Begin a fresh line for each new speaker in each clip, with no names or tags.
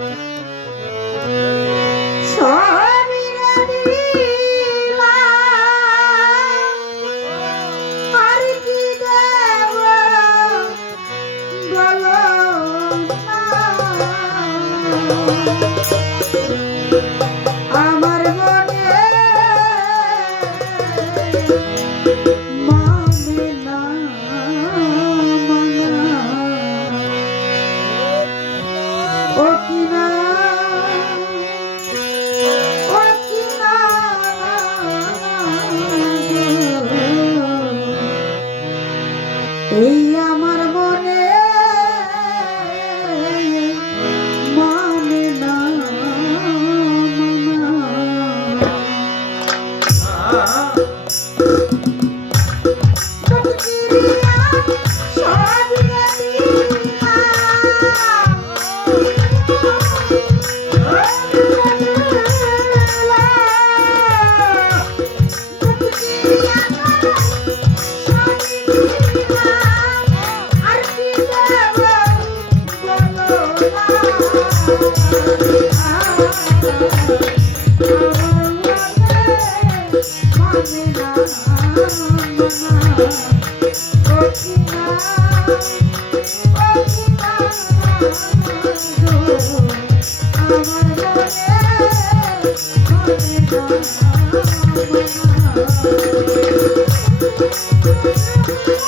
Thank
you. Thank you.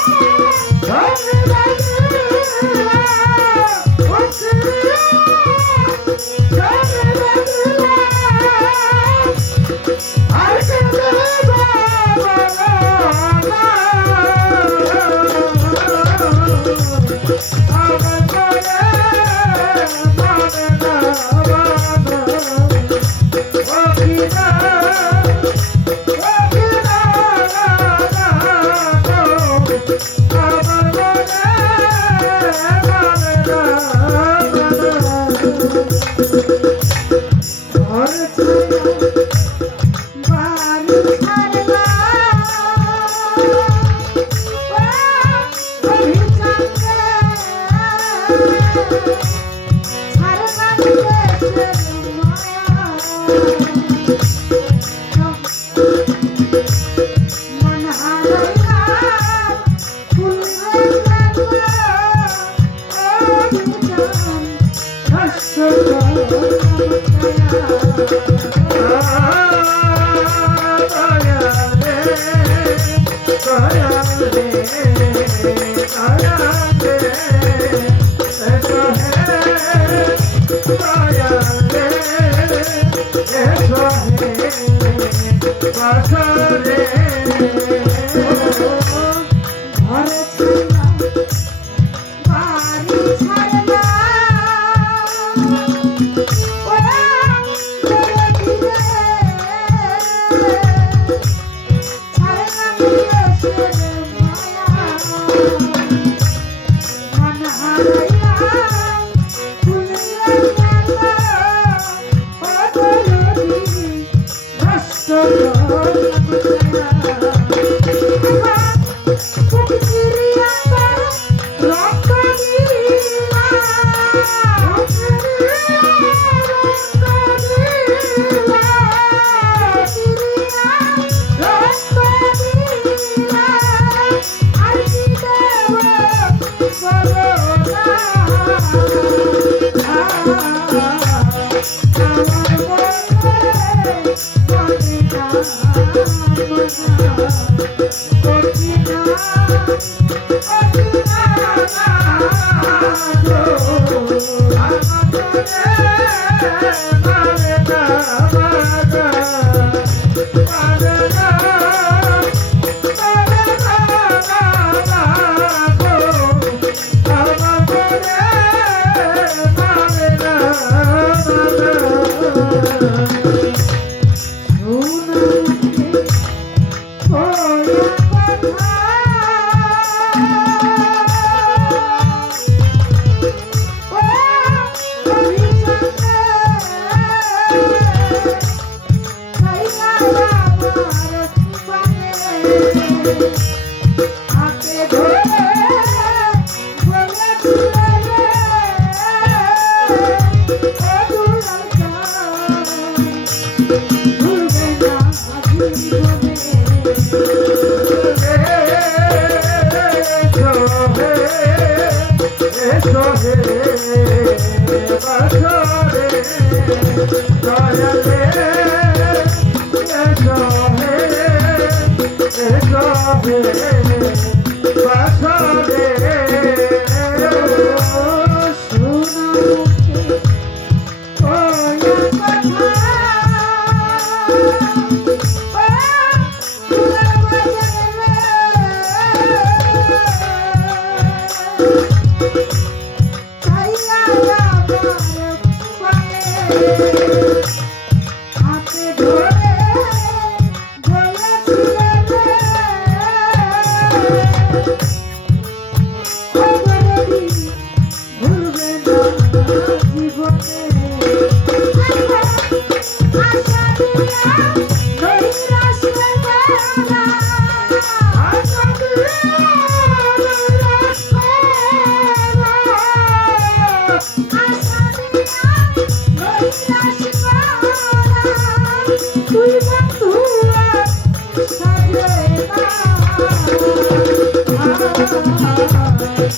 Yes.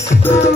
এই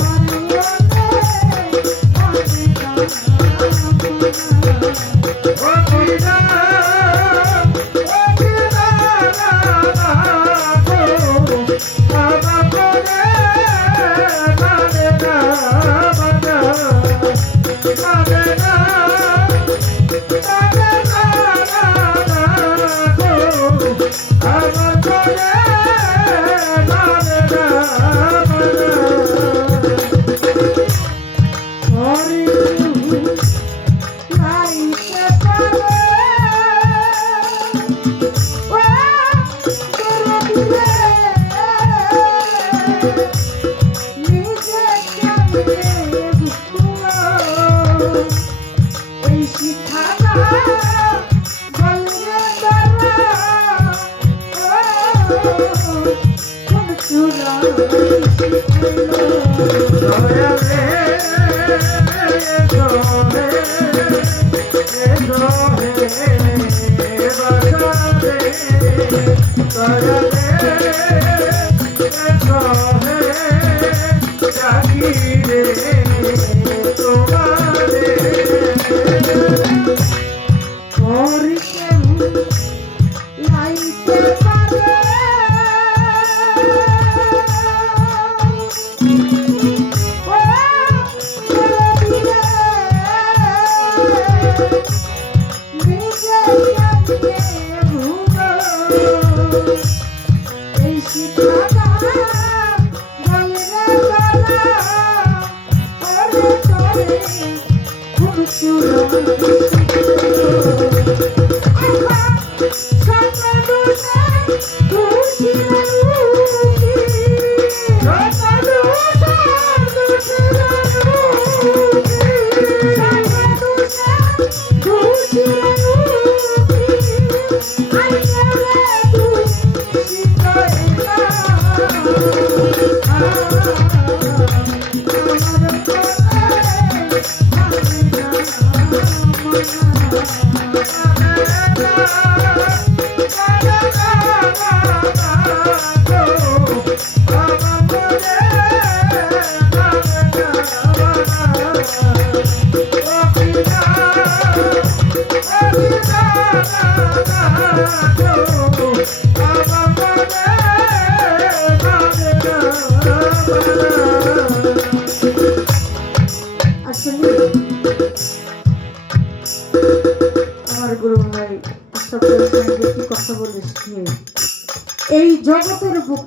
Yeah!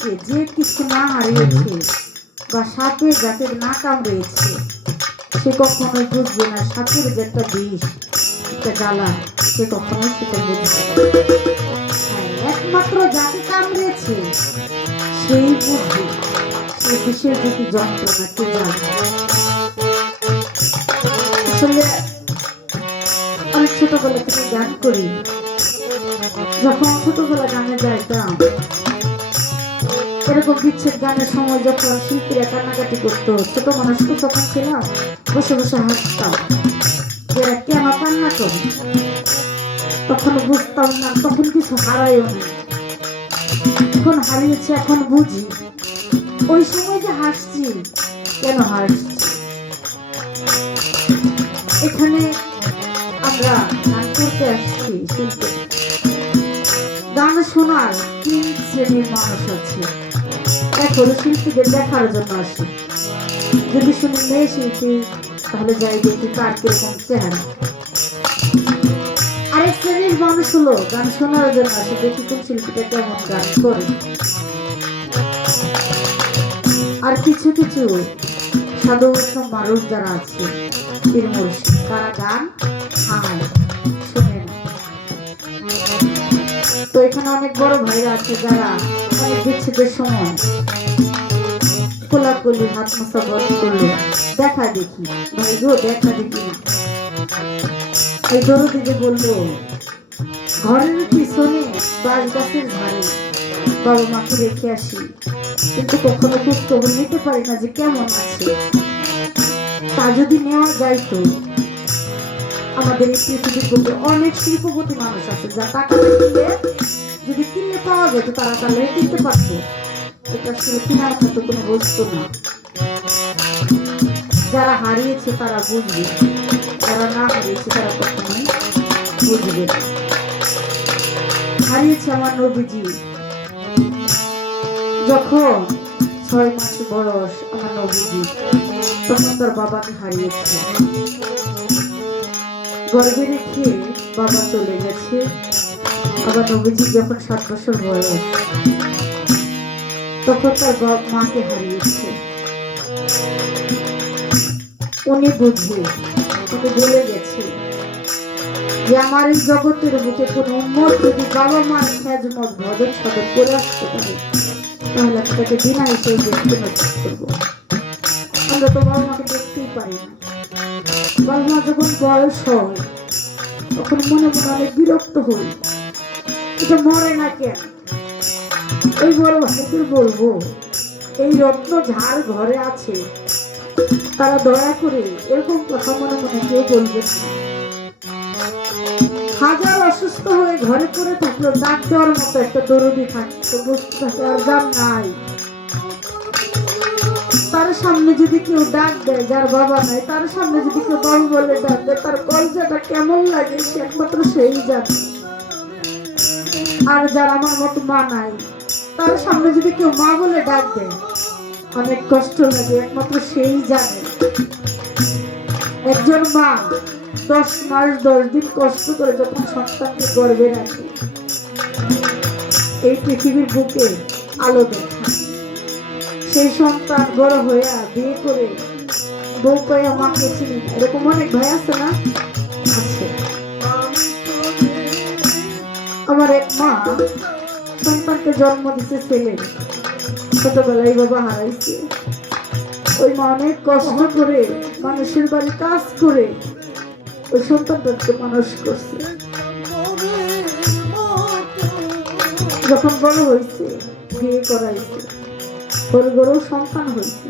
বুকে যে কিছু না হারিয়েছে বা সাপে যাকে না কামড়েছে সে কখনোই বুঝবে না সাপের যে একটা বিষ একটা জ্বালা সে কখনো সেটা বুঝবে হ্যাঁ, একমাত্র যাকে কামড়েছে সেই বুঝবে সে বিষের যদি যন্ত্রণা কে আসলে অনেক ছোটবেলা থেকে গান করি। যখন ছোটবেলা গানে যাইতাম এরকম বিচ্ছেদ গানের সময় যখন শিল্পীরা কান্নাকাটি করতো, ছোট মানুষ তো তখন ছিলাম বসে বসে হাসতাম। এরা কেন কান্না করে? তখন বুঝতাম না, তখন কিছু হারাইও না। এখন হারিয়েছে, এখন বুঝি। ওই সময় যে হাসছি, কেন হাসছি? এখানে আমরা গান করতে আসছি গান শোনার শ্রেণির মানুষ আছে। হলো শিল্পীদের দেখার জন্য আসে। যদি শুনি মেয়ে শিল্পী, তাহলে যাই দেখি কার কীরকম চেহারা। আরেক শ্রেণির মানুষ হলো, গান শোনার জন্য আসে, দেখি কোন শিল্পীটা কেমন গান করে। আর কিছু কিছু সাধু মানুষ যারা আছে তারা গান? হায়। তো এখানে অনেক বড় ভাইরা আছে যারা অনেক বিচ্ছেদের সময় কোলাকুলি, হাত মোসা বন্ধ করল। দেখা দেখি। ভাই গো, দেখা দেখি এই বলল, ঘরের পিছনে বাঁশ গাছের ধারে বাবা মাকে রেখে আসি। কিন্তু কখনো খোঁজ খবর নিতে পারি না যে কেমন আছে। তা যদি নেওয়া যাইতো আমাদের এই পৃথিবীর বুকে অনেক শিল্পপতি মানুষ আছে, যা টাকা দিলে যদি কিনলে পাওয়া যেত, তারা তাহলে কিনতে পারতো। এটা আসলে কেনার মতো কোনো বস্তু না। যারা হারিয়েছে, তারা বুঝবে। যারা না হারিয়েছে, তারা কখনোই বুঝবে হারিয়েছে আমার নবীজি। যখন ছয় মাস বয়স আমার নবীজি, তখন তার বাবাকে হারিয়েছে। গর্ভে রেখে বাবা চলে গেছে। আবার নবীজি যখন সাত বছর বয়স, তখন তার বাবা- মাকে হারিয়েছে। উনি বুঝে, উনি বলে গেছে যে আমার এই জগতের বুকে কোন উন্মত যদি বাবা মার খেজমত ভজন সাধন করে আসতে পারে, তাহলে আমি তাকে বিনা হিসেবে দেখতে নষ্ট করব। আমরা তো বাবা মাকে দেখতেই পারি না। বাবা যখন বয়স হয়, তখন মনে মনে অনেক বিরক্ত হই। এটা মরে না কেন? এই বড় ভাইদের বলব, এই রত্ন ঝাড় ঘরে আছে, তারা দয়া করে এরকম কথা মনে মনে কেউ বলবে হাজার অসুস্থ হয়ে ঘরে পড়ে থাকল ডাক দেওয়ার মতো একটা দরদি থাকতো বসতে থাকে আর যার নাই। তার সামনে যদি কেউ ডাক দেয়, যার বাবা নাই, তার সামনে যদি কেউ বাবু বলে ডাক দেয়, তার কলজাটা কেমন লাগে সে একমাত্র সেই জানে। আর যার আমার মতো মা নাই, তার সামনে যদি কেউ মা বলে ডাক দেয়, অনেক কষ্ট লাগে, একমাত্র সেই জানে। একজন মা দশ মাস, দশ দিন কষ্ট করে যখন সন্তানকে গর্বে রাখে, এই পৃথিবীর বুকে আলো দেখা। সেই সন্তান বড় হয়ে বিয়ে করে বউ পাইয়া মাকে চিনি। এরকম অনেক ভাই আছে না? আছে। আমার এক মা সন্তানকে জন্ম দিতে ছেলে। ছোটবেলায় বাবা হারাইছে। ওই মা অনেক কষ্ট করে মানুষের বাড়ি কাজ করে ওই সন্তানটাকে মানুষ করছে। যখন বড় হয়েছে, বিয়ে করাইছে। ওর গরু সন্তান হয়েছে।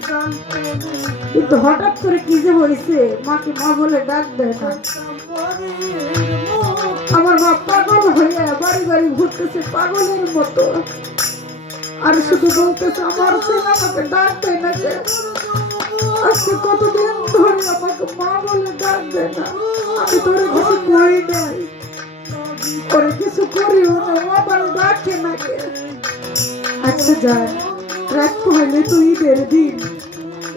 কিন্তু হঠাৎ করে কি যে হয়েছে, মাকে মা বলে ডাক দেয় না। আমার মা পাগল হইয়া বাড়ি বাড়ি ঘুরতেছে পাগলের মতো। আর শুধু বলতেছে, আমার ছেলে আমাকে ডাক দেয় না কেন? আজকে কতদিন ধরে আমাকে মা বলে ডাক দেয় না। আমি তোর কিছু করি নাই। ওরে কিছু করিও না। ও আবার ডাকে না? আচ্ছা যাই। রাত হইলে তো ঈদের দিন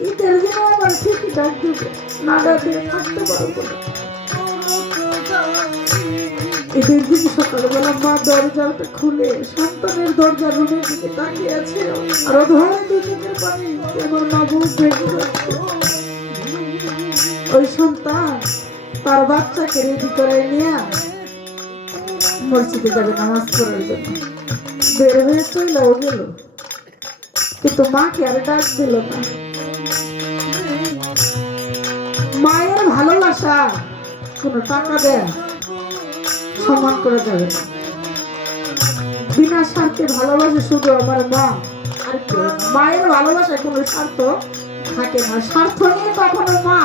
ঈদের দিন আবার ঠিকই ডাক দেবো? না ডাকে থাকতে পারব না। ঈদের দিন সকালবেলা মা দরজাটা খুলে সন্তানের দরজা রুমের দিকে তাকিয়ে আছে। আর ধরে দু চোখের পানি। আমার মা বুক ওই সন্তান তার বাচ্চাকে রেডি করে নিয়ে মসজিদে যাবে নামাজ পড়ার জন্য। বের হয়ে চলেও গেল। কিন্তু মাকে আর ডাক দিল না। মায়ের ভালোবাসা, কোনো টাকা দেয়, সম্মান করা যাবে বিনা স্বার্থে ভালোবাসে শুধু আমার মা আর মায়ের ভালোবাসায় কোনো স্বার্থ থাকে না। স্বার্থ নিয়ে কখনো মা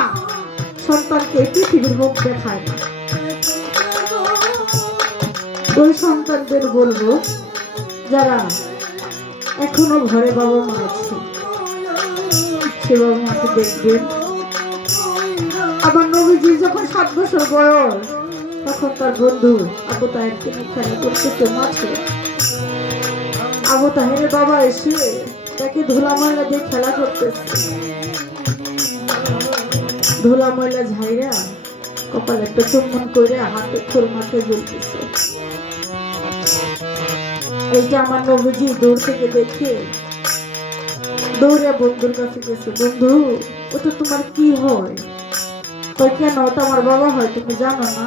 সন্তানকে পৃথিবীর মুখ দেখায় না। ওই সন্তানদের বলব, যারা এখনও ঘরে বাবা মা আছে। সে বাবা মাকে দেখবেন আবার নবীজির যখন সাত বছর বয়স, তখন তার বন্ধু আবু তাহেরকে খেলা করতেছে মাঠে। আবু তাহেরের বাবা এসে তাকে ধুলা ময়লা দিয়ে খেলা করতেছে। ধুলা ময়লা ঝাইরা কপালে একটা চুম্বন করে হাতে খোর মাঠে জ্বলতেছে আমার দূর থেকে দেখে। বন্ধুর কাছে গেছে, বন্ধু, ওটা তোমার কি হয়? কই কেন? বাবা হয়, তুমি জানো না?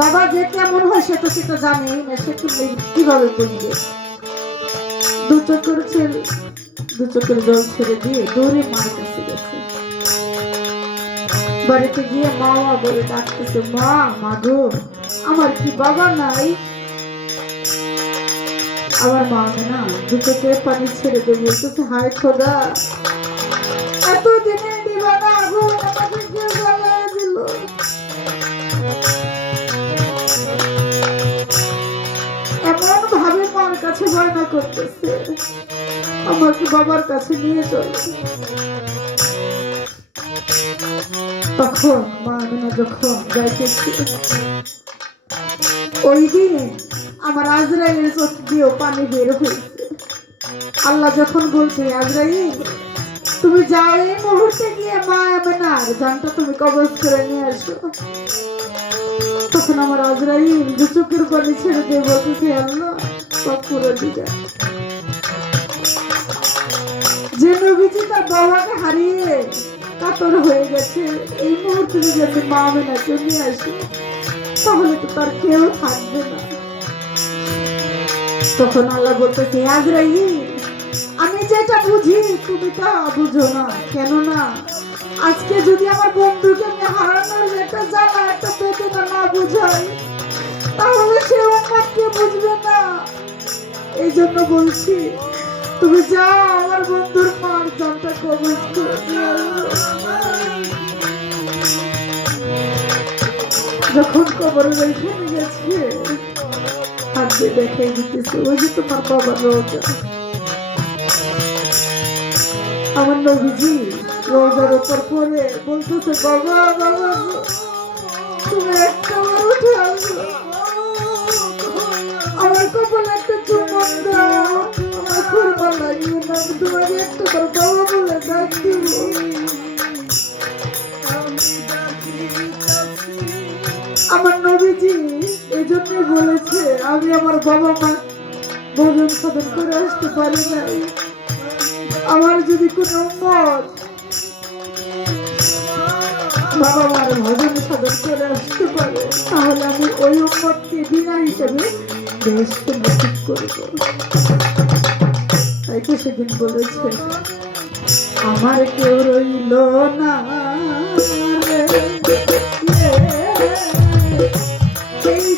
বাবা যে কেমন হয় তো সেটা জানেই না, সে তুমি কীভাবে বুঝবে দু ছেলে, দু জল ছেড়ে দিয়ে দৌড়ে মার কাছে গেছে। বাড়িতে গিয়ে মা বলে ডাকতেছে, মা মা গো, আমার কি বাবা নাই? আমার মা না। দু চোখে পানি ছেড়ে দিয়ে বলতেছে হায় খোদা। এত দিনের দিবানা আগুন আমাকে বাবার কাছে নিয়ে চলে। তখন মা যখন যাইতেছে, ওই দিন আমার আজরাইলের চোখ দিয়েও পানি বের হয়েছে। আল্লাহ যখন বলছে, আজরাইল, তুমি যাও এই মুহূর্তে গিয়ে মা আমেনার জানটা তুমি কবজ করে নিয়ে আসো। তখন আমার আজরাইল দু চোখের পানি ছেড়ে দিয়ে বলতেছে, আল্লাহ, সব পুরো দিকে যে নবীজি তার বাবাকে হারিয়ে কাতর হয়ে গেছে, এই মুহূর্তে যদি আমি মা আমেনাকে নিয়ে আসি, তাহলে তো তার কেউ থাকবে না। তখন আল্লাহ বলতেছে আজরাইল আমি যেটা বুঝি, তুমি তা বুঝো না। কেন না আজকে যদি আমার বন্ধুকে আমি হারানোর একটা জ্বালা, একটা বেদনা না বুঝাই, তাহলে সে উন্মাদকে বুঝবে না। এই জন্য বলছি, তুমি যাও, আমার বন্ধুর মার জানটা কবজ যখন কবরের ওইখানে গেছে দিয়ে দেখাই দিতেছে ওই যে তোমার বাবার রোজা আমার নবীজি রোজার উপর পরে বলতেছে বাবা বাবা তুমি একটা উঠে আসো আমার কপালে একটা চুমন দাও আমার খুরমা লাগবে না তোমাকে একটা বাবা বলে ডাক দিব আমার নবীজি এই জন্য বলেছে আমি আমার বাবা মা ভোজন সাধন করে আসতে পারি নাই আমার যদি কোনো মত বাবা মার ভজন সাধন করে আসতে পারে তাহলে আমি ওই উম্মতকে বিনা হিসাবে বেহেস্ত নসিব করব তাই তো সেদিন বলেছে আমার কেউ রইল না রে। এই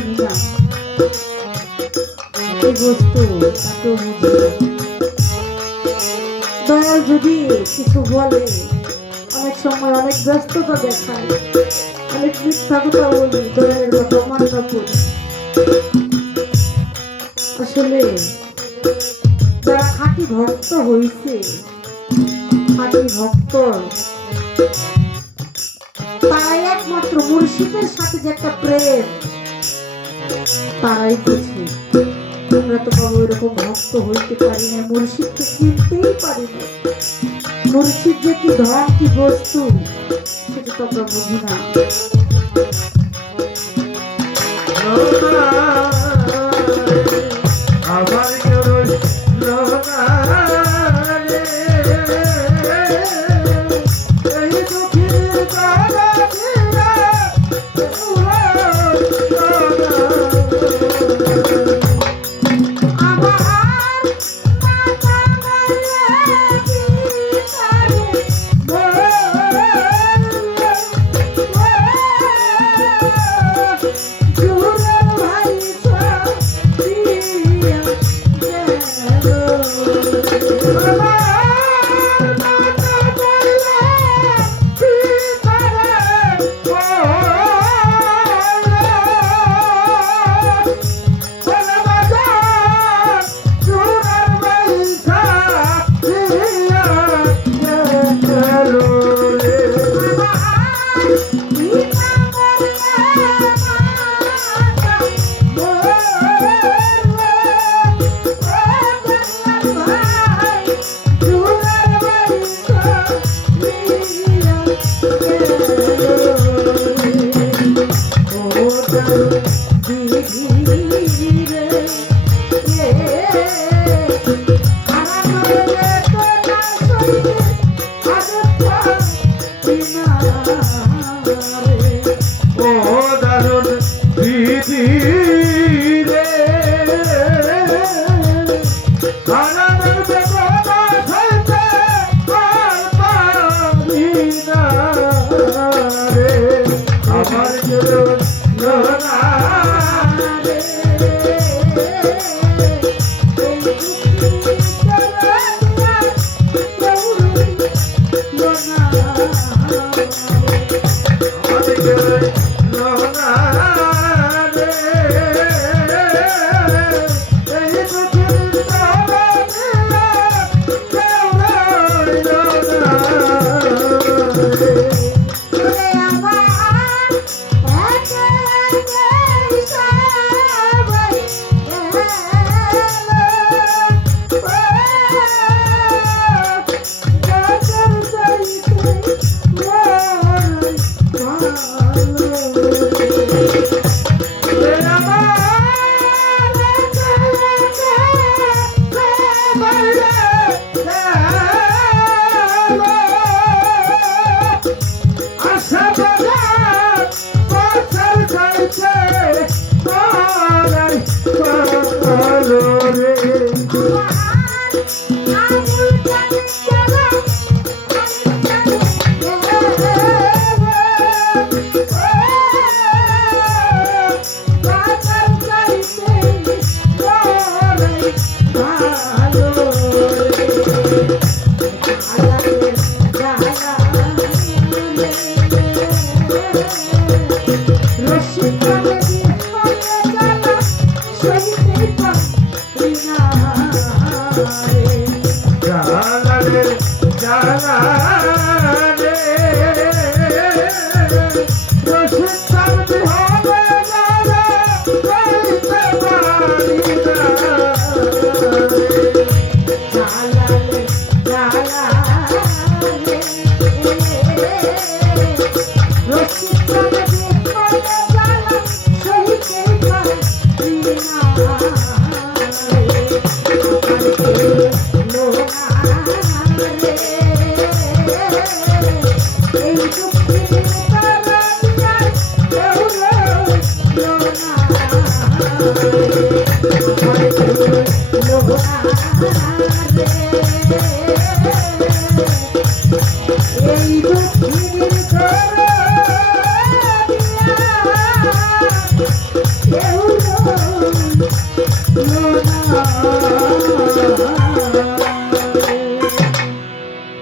চিনি না বস্তু তাকেও বুঝি দয়াল যদি কিছু বলে, অনেক সময় অনেক ব্যস্ততা দেখায়, অনেক মিথ্যা কথা বলি, দয়ালের কথা মান্না করি। আসলে যারা খাঁটি ভক্ত হইছে, খাঁটি ভক্ত, তারাই একমাত্র মুর্শিদের সাথে যে একটা প্রেম। তারাই বুঝি আমরা তো বাবু এরকম ভক্ত হইতে পারি না, মুর্শিদকে কিনতেই পারি না। মুর্শিদ যে কি ধন, কি বস্তু সেটা তো আমরা বুঝি না। মায়ের ভালো